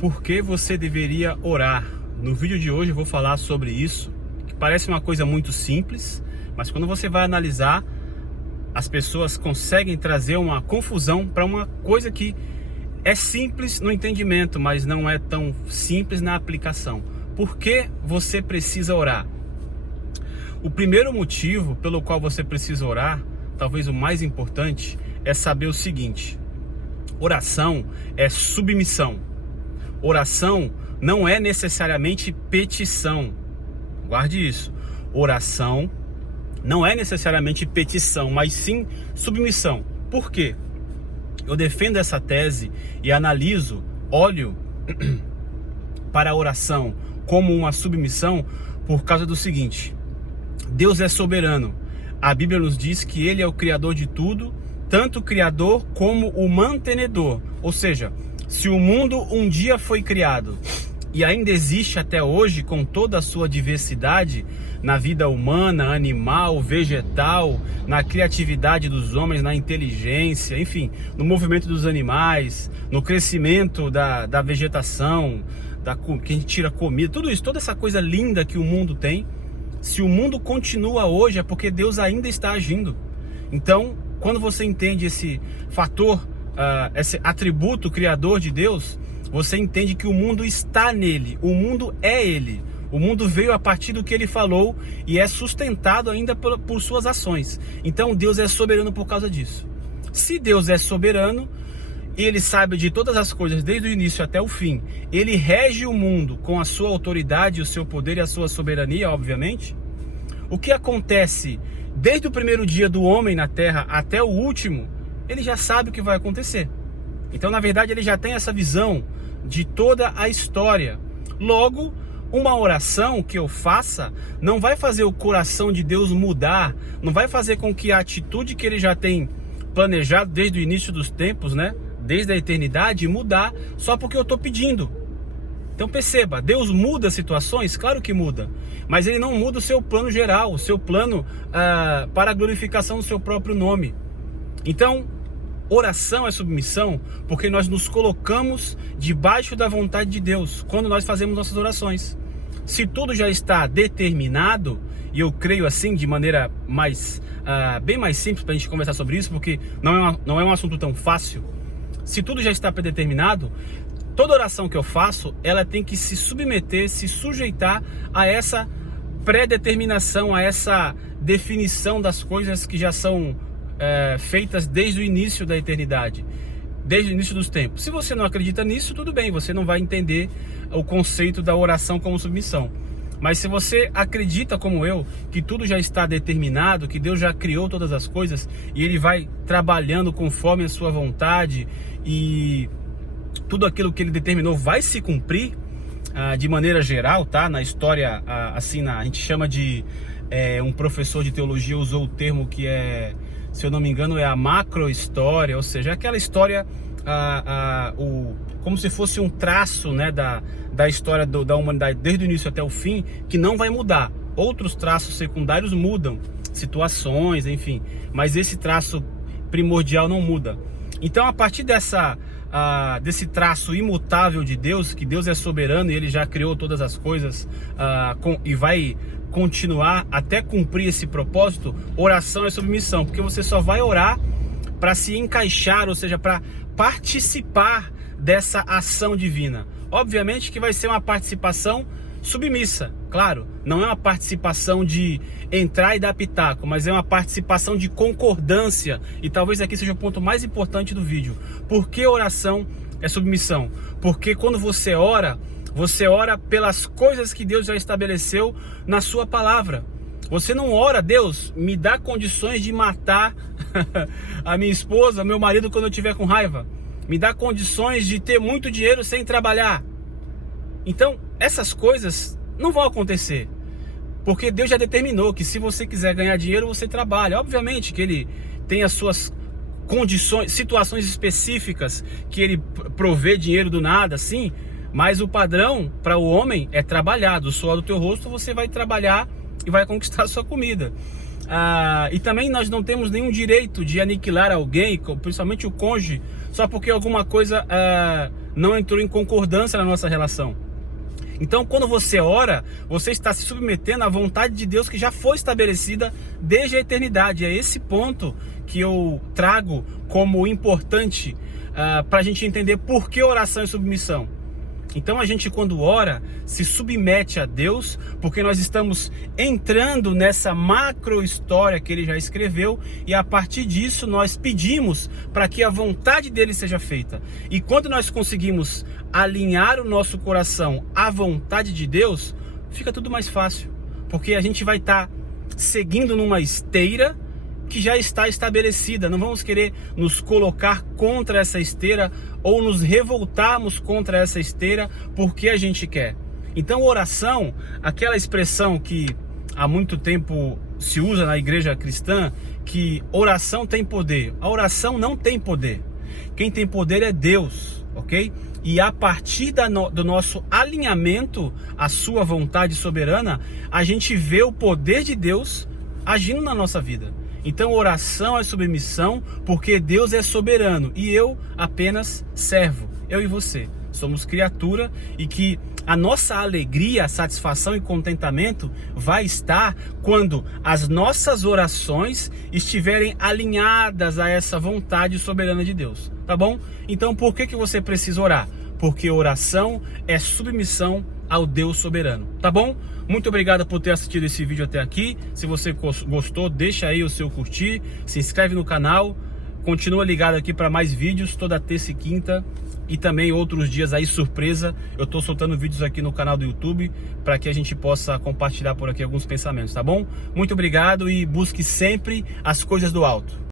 Por que você deveria orar? No vídeo de hoje eu vou falar sobre isso, que parece uma coisa muito simples, mas quando você vai analisar, as pessoas conseguem trazer uma confusão para uma coisa que é simples no entendimento, mas não é tão simples na aplicação. Por que você precisa orar? O primeiro motivo pelo qual você precisa orar, talvez o mais importante, é saber o seguinte: oração é submissão. Oração não é necessariamente petição. Guarde isso. Oração não é necessariamente petição, mas sim submissão. Por quê? Eu defendo essa tese e analiso, olho para a oração como uma submissão por causa do seguinte: Deus é soberano. A Bíblia nos diz que Ele é o Criador de tudo, tanto o Criador como o mantenedor. Ou seja, se o mundo um dia foi criado e ainda existe até hoje com toda a sua diversidade na vida humana, animal, vegetal, na criatividade dos homens, na inteligência, enfim, no movimento dos animais, no crescimento da vegetação, que a gente tira comida, tudo isso, toda essa coisa linda que o mundo tem, se o mundo continua hoje é porque Deus ainda está agindo. Então, quando você entende esse fator, esse atributo criador de Deus, você entende que o mundo está nele, o mundo é ele. O mundo veio a partir do que ele falou e é sustentado ainda por suas ações. Então Deus é soberano por causa disso. Se Deus é soberano, ele sabe de todas as coisas desde o início até o fim. Ele rege o mundo com a sua autoridade, o seu poder e a sua soberania, obviamente. O que acontece desde o primeiro dia do homem na terra até o último, ele já sabe o que vai acontecer. Então, na verdade, ele já tem essa visão de toda a história. Logo, uma oração que eu faça não vai fazer o coração de Deus mudar, não vai fazer com que a atitude que ele já tem planejado desde o início dos tempos, né, desde a eternidade, mudar só porque eu estou pedindo. Então perceba, Deus muda situações? Claro que muda, mas ele não muda o seu plano geral, o seu plano para a glorificação do seu próprio nome. Então, oração é submissão porque nós nos colocamos debaixo da vontade de Deus quando nós fazemos nossas orações. Se tudo já está determinado, e eu creio assim de maneira bem mais simples para a gente conversar sobre isso, porque não é um assunto tão fácil. Se tudo já está predeterminado, toda oração que eu faço, ela tem que se submeter, se sujeitar a essa predeterminação, a essa definição das coisas que já são feitas desde o início da eternidade, desde o início dos tempos. Se você não acredita nisso, tudo bem, você não vai entender o conceito da oração como submissão. Mas se você acredita como eu, que tudo já está determinado, que Deus já criou todas as coisas e Ele vai trabalhando conforme a sua vontade e tudo aquilo que Ele determinou vai se cumprir de maneira geral, tá? Na história, assim, a gente chama de... um professor de teologia usou o termo que é, se eu não me engano, é a macro-história, ou seja, aquela história, como se fosse um traço, né, da história da humanidade desde o início até o fim, que não vai mudar. Outros traços secundários mudam, situações, enfim, mas esse traço primordial não muda. Então, a partir desse traço imutável de Deus, que Deus é soberano e Ele já criou todas as coisas e vai continuar até cumprir esse propósito, oração é submissão, porque você só vai orar para se encaixar, ou seja, para participar dessa ação divina. Obviamente que vai ser uma participação submissa, claro, não é uma participação de entrar e dar pitaco, mas é uma participação de concordância, e talvez aqui seja o ponto mais importante do vídeo. Por que oração é submissão? Porque quando você ora pelas coisas que Deus já estabeleceu na sua palavra. Você não ora: Deus, me dá condições de matar a minha esposa, meu marido quando eu estiver com raiva. Me dá condições de ter muito dinheiro sem trabalhar. Então, essas coisas não vão acontecer. Porque Deus já determinou que se você quiser ganhar dinheiro, você trabalha. Obviamente que Ele tem as suas condições, situações específicas que Ele provê dinheiro do nada, sim. Mas o padrão para o homem é trabalhar. Do suor do teu rosto você vai trabalhar e vai conquistar a sua comida. E também nós não temos nenhum direito de aniquilar alguém, principalmente o cônjuge, só porque alguma coisa não entrou em concordância na nossa relação. Então, quando você ora, você está se submetendo à vontade de Deus que já foi estabelecida desde a eternidade. É esse ponto que eu trago como importante para a gente entender por que oração e submissão. Então a gente, quando ora, se submete a Deus, porque nós estamos entrando nessa macro história que Ele já escreveu, e a partir disso nós pedimos para que a vontade dele seja feita. E quando nós conseguimos alinhar o nosso coração à vontade de Deus, fica tudo mais fácil, porque a gente vai estar seguindo numa esteira que já está estabelecida. Não vamos querer nos colocar contra essa esteira ou nos revoltarmos contra essa esteira porque a gente quer. Então, oração, aquela expressão que há muito tempo se usa na igreja cristã, que oração tem poder. A oração não tem poder. Quem tem poder é Deus, ok? E a partir do nosso alinhamento à sua vontade soberana, a gente vê o poder de Deus agindo na nossa vida. Então, oração é submissão, porque Deus é soberano e eu apenas servo. Eu e você somos criatura, e que a nossa alegria, satisfação e contentamento vai estar quando as nossas orações estiverem alinhadas a essa vontade soberana de Deus, tá bom? Então, por que você precisa orar? Porque oração é submissão ao Deus soberano, tá bom? Muito obrigado por ter assistido esse vídeo até aqui. Se você gostou, deixa aí o seu curtir, se inscreve no canal, continua ligado aqui para mais vídeos toda terça e quinta, e também outros dias aí surpresa, eu tô soltando vídeos aqui no canal do YouTube para que a gente possa compartilhar por aqui alguns pensamentos, tá bom? Muito obrigado e busque sempre as coisas do alto.